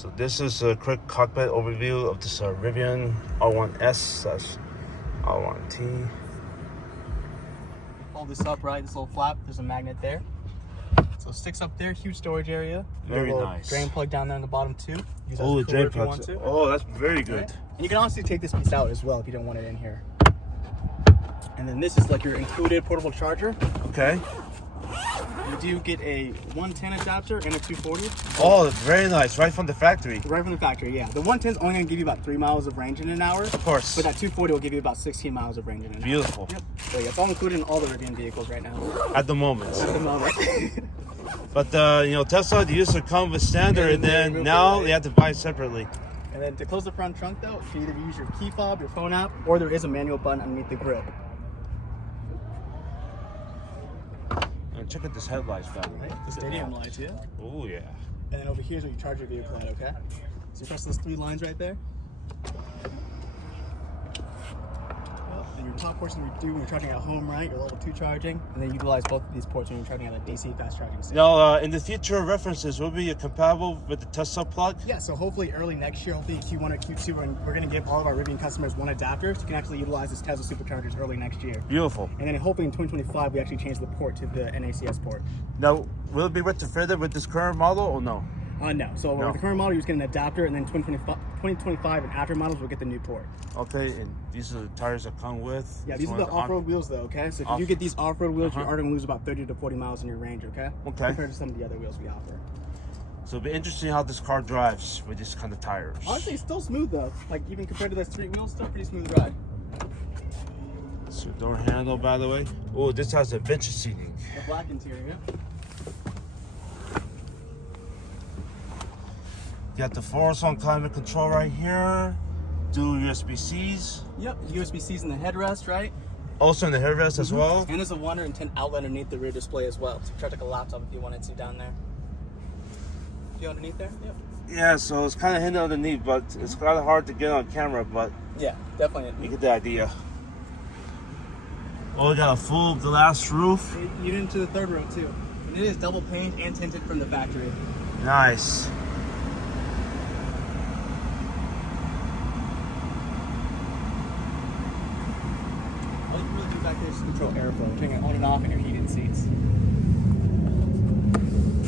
So this is a quick cockpit overview of this Rivian R1S / R1T. Hold this up, right? This little flap, there's a magnet there. So it sticks up there, huge storage area. Very nice. Drain plug down there on the bottom too. Oh, the drain plug. Oh, that's very good. Right? And you can honestly take this piece out as well if you don't want it in here. And then this is like your included portable charger. Okay. You do get a 110 adapter and a 240. Oh, that's very nice. Right from the factory. Right from the factory, yeah. The 110 is only going to give you about 3 miles of range in an hour. Of course. But that 240 will give you about 16 miles of range in an hour. Beautiful. Yep. So yeah, it's all included in all the Rivian vehicles right now. At the moment. At the moment. But you know, Tesla used to come with standard, and then now they have to buy separately. And then to close the front trunk though, you can either use your key fob, your phone app, or there is a manual button underneath the grille. And check out this headlights, by the way. Right? The stadium lights, yeah. Oh yeah. And then over here is where you charge your vehicle at, okay? So you press those 3 lines right there. And your top portion you do when you're charging at home, right? Your level 2 charging, and then you utilize both of these ports when you're charging at a DC fast charging station. Now, in the future references, will be compatible with the Tesla plug? Yeah, so hopefully early next year, hopefully Q1 or Q2, we're going to give all of our Rivian customers one adapter, so you can actually utilize this Tesla superchargers early next year. Beautiful. And then hopefully in 2025, we actually change the port to the NACS port. Now, will it be retrofitted with this current model or no? No. So with the current model, you just get an adapter, and then 2025 and after models, we'll get the new port. Okay, and these are the tires that come with? Yeah, these are the off-road wheels though, okay? So if you get these off-road wheels, you are going to lose about 30 to 40 miles in your range, okay? Okay. Compared to some of the other wheels we offer. So it'll be interesting how this car drives with these kind of tires. Honestly, it's still smooth though. Like even compared to the street wheels, still a pretty smooth ride. It's your door handle, by the way. Oh, this has adventure seating. The black interior. You got the force-on climate control right here. Dual USB-Cs. Yep, USB-Cs in the headrest, right? Also in the headrest as well. And there's a 110 outlet underneath the rear display as well. So you can charge like a laptop if you wanted to down there. See underneath there? Yep. Yeah, so it's kind of hidden underneath, but it's kind of hard to get on camera, but yeah, definitely. you get the idea. Oh, we got a full glass roof. You get into the third row too. And it is double paned and tinted from the factory. Nice. All you can really do back there is control airflow, turning it on and off in your heated seats.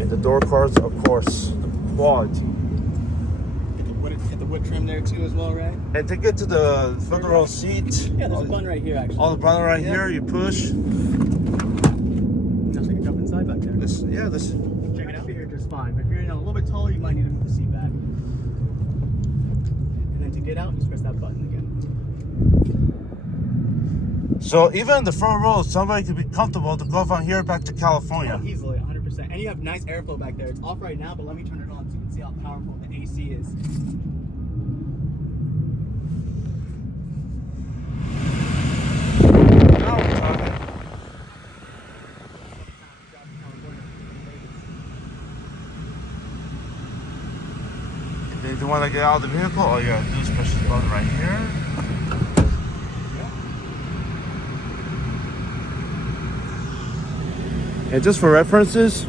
And the door cards, of course, quality. Get the wood trim there too as well, right? And to get to the front row seat, yeah, there's a button right here actually. Oh, the button right here, you push. Now so you can jump inside back there. This. Check it out here just fine. But if you're a little bit taller, you might need to move the seat back. And then to get out, just press that button again. So even in the front row, somebody could be comfortable to go from here back to California. Oh, easily, 100%. And you have nice airflow back there. It's off right now, but let me turn it on so you can see how powerful the AC is. Now we're talking. If you want to get out of the vehicle, all you gotta do is push this button right here. And just for references,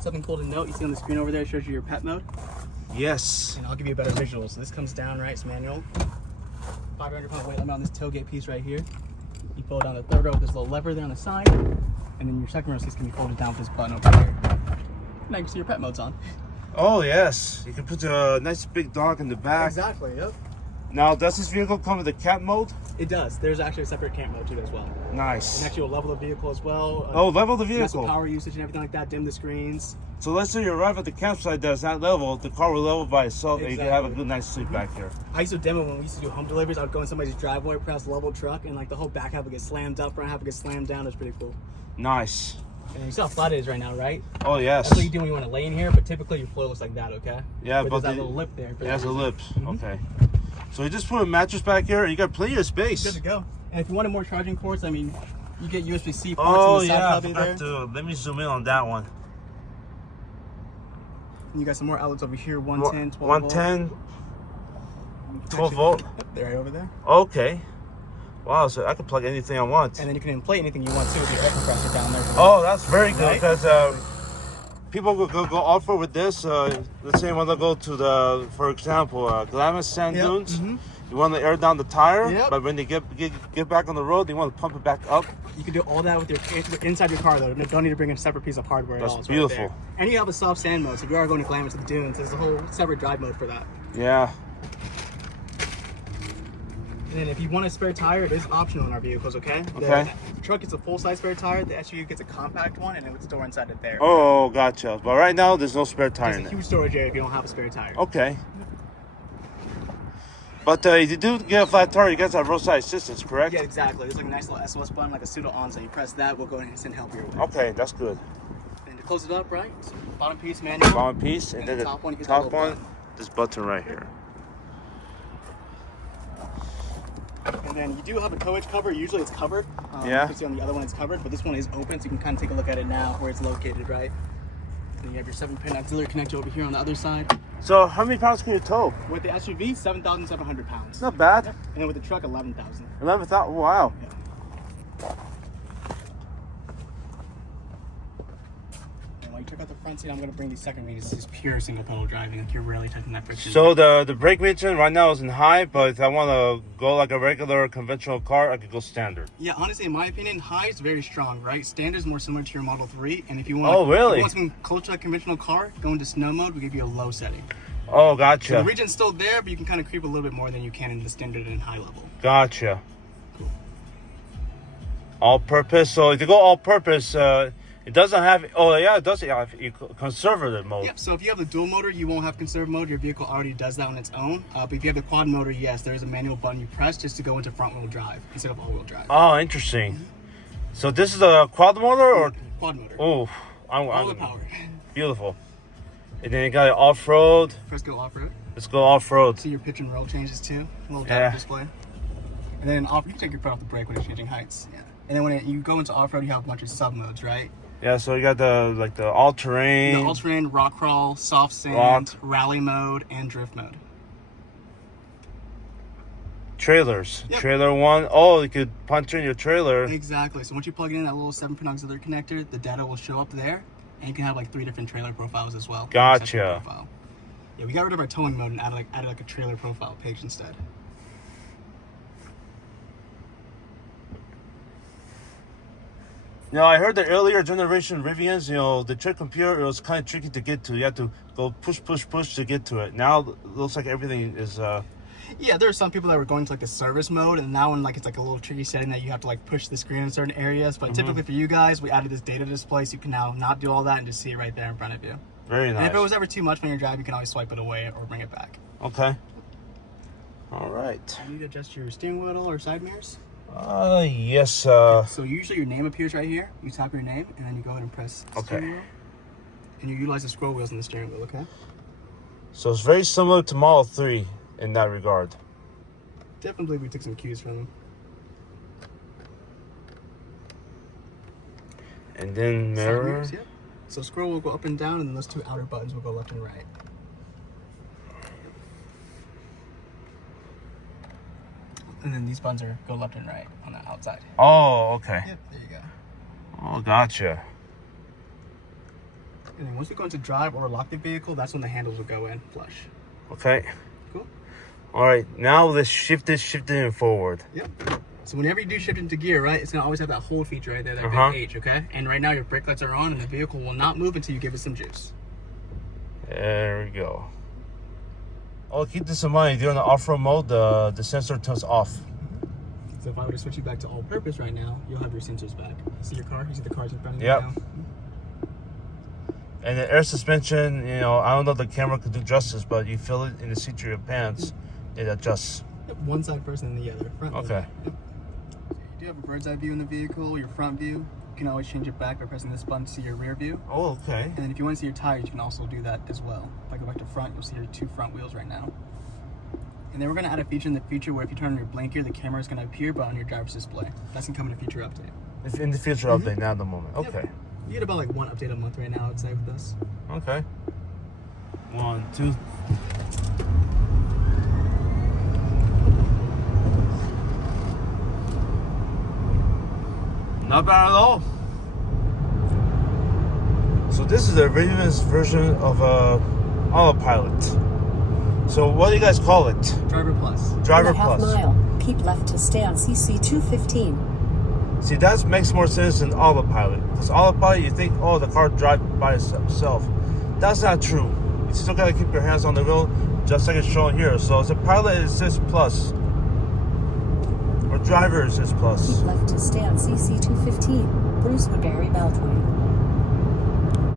Something cool to note, you see on the screen over there, it shows you your pet mode. yes. And I'll give you a better visual. So this comes down, right? It's manual. 500-pound weight limit on this tailgate piece right here. You pull it down the third row with this little lever there on the side. And then your second row seats can be folded down with this button over here. Now you can see your pet mode's on. Oh yes, you can put a nice big dog in the back. Exactly, yep. Now, does this vehicle come with a cat mode? It does. There's actually a separate camp mode to it as well. Nice. And actually will level the vehicle as well. Oh, level the That's vehicle. power usage and everything like that, dim the screens. So let's say you arrive at the campsite that's at level, the car will level by itself and you can have a good nice sleep back here. I used to demo when we used to do home deliveries. I would go in somebody's driveway, press level truck, and like the whole back half would get slammed up, front half would get slammed down. That's pretty cool. Nice. And you see how flat it is right now, right? Oh, yes. That's what you do when you want to lay in here, but typically your floor looks like that, okay? Yeah, but but there's that little lip there. It has a lip. Okay. So you just put a mattress back here and you got plenty of space. Good to go. And if you wanted more charging ports, I mean, you get USB-C ports Oh, in the yeah, side I cubby there. forgot to. Let me zoom in on that one. And you got some more outlets over here, 110, 12 110. volt. 12 volt. They're right over there. Okay. Wow, so I can plug anything I want. And then you can inflate anything you want too with your air compressor down there. Oh, that's very good, Right? because people will go off-road with this. Let's say you want to go to the, for example, Glamis Sand Dunes. You want to air down the tire, but when they get back on the road, you want to pump it back up. You can do all that with your inside your car though. You don't need to bring in a separate piece of hardware at all. That's beautiful. Right, and you have a soft sand mode, so if you are going to Glamis to the dunes, there's a whole separate drive mode for that. Yeah. And then if you want a spare tire, it is optional in our vehicles, okay? The truck gets a full-size spare tire, the SUV gets a compact one, and it would store inside it there. Oh, gotcha. But right now, there's no spare tire in There's a it. huge storage area if you don't have a spare tire. Okay. But if you do get a flat tire, you guys have roadside assistance, correct? Yeah, exactly. There's like a nice little SOS button, like a pseudo on-set. You press that, we'll go ahead and send help your way. Okay, that's good. And to close it up, right? So bottom piece manual. Bottom piece, and then the top one, this button right here. And then you do have a towage cover. Usually it's covered. You can see on the other one it's covered, but this one is open, so you can kind of take a look at it now where it's located, right? And you have your 7-pin auxiliary connector over here on the other side. So how many pounds can you tow? With the SUV, 7,700 pounds. Not bad. And then with the truck, 11,000. 11,000. Wow. Yeah. And while you took out the front seat, I'm going to bring the second seat. This is pure single pedal driving. Like you're rarely touching that friction. So the brake maintenance right now is in high, but if I want to go like a regular conventional car, I could go standard. Yeah, honestly, in my opinion, high is very strong, right? Standard is more similar to your Model 3, and if you want, oh really? If you want something close to a conventional car, go into snow mode. We give you a low setting. Oh, gotcha. So the region's still there, but you can kind of creep a little bit more than you can in the standard and high level. Gotcha. Cool. All-purpose. So if you go all-purpose, it doesn't have. Oh yeah, it does have conservative mode. Yep. So if you have the dual motor, you won't have conservative mode. Your vehicle already does that on its own. But if you have the quad motor, yes, there is a manual button you press just to go into front-wheel drive instead of all-wheel drive. Oh, interesting. So this is a quad motor or quad motor? Oh, all the power. Beautiful. And then you got it off-road. First go off-road. Let's go off-road. See your pitch and roll changes too. A little data display. And then off, you can take your foot off the brake when it's changing heights. Yeah. And then when you go into off-road, you have a bunch of sub modes, right? Yeah. So you got the all-terrain. The all-terrain, rock crawl, soft sand, rally mode, and drift mode. Trailers. Yep. Trailer one. Oh, you could punch in your trailer. Exactly. So once you plug in that little 7-pin auxiliary connector, the data will show up there. And you can have like 3 different trailer profiles as well. Gotcha. Yeah, we got rid of our towing mode and added like a trailer profile page instead. I heard the earlier generation Rivians, the trip computer, it was kind of tricky to get to. You had to go push to get to it. Now it looks like everything is. Yeah, there are some people that were going to like the service mode, and that one it's like a little tricky setting that you have to like push the screen in certain areas. But typically for you guys, we added this data display, so you can now not do all that and just see it right there in front of you. Very nice. And if it was ever too much when you're driving, you can always swipe it away or bring it back. Okay. All right. You need to adjust your steering wheel or side mirrors. Yes. So usually your name appears right here. You tap your name, and then you go ahead and press steering wheel. And you utilize the scroll wheels on the steering wheel, okay? So it's very similar to Model 3 in that regard. Definitely we took some cues from them. And then mirror. Yep. So scroll will go up and down, and then those 2 outer buttons will go left and right. And then these buttons go left and right on the outside. Oh, okay. Yep, there you go. Oh, gotcha. And then once we go into drive or lock the vehicle, that's when the handles will go in flush. Okay. Cool. All right, now let's shift it forward. Yep. So whenever you do shift into gear, right, it's gonna always have that hold feature right there, that big H, okay? And right now your brake lights are on, and the vehicle will not move until you give it some juice. There we go. Oh, keep this in mind. If you're in the off-road mode, the sensor turns off. So if I were to switch you back to all-purpose right now, you'll have your sensors back. You see your car? You see the cars in front of you now? And the air suspension, I don't know if the camera could do justice, but you feel it in the seat of your pants, it adjusts. Yep, one side first and then the other. Front okay. Yep. So you do have a bird's eye view in the vehicle, your front view. You can always change it back by pressing this button to see your rear view. Oh, okay. And then if you want to see your tires, you can also do that as well. If I go back to front, you'll see your 2 front wheels right now. And then we're going to add a feature in the future where if you turn on your blinker, the camera is going to appear, but on your driver's display. That's going to come in a future update. It's in the future update, not at the moment. Okay. Yep. You get about like 1 update a month right now, I would say, with this. Okay. 1, 2. Not bad at all. So this is the Rivian's version of autopilot. So what do you guys call it? Driver Plus. Driver In a half Plus. mile, keep left to stay on CC 215. See, that makes more sense than autopilot. Because autopilot, you think, oh, the car drives by itself. That's not true. You still gotta keep your hands on the wheel, just like it's shown here. So it's a pilot assist plus, or driver assist plus. Keep left to stay on CC 215. Bruce Woodbury Beltway.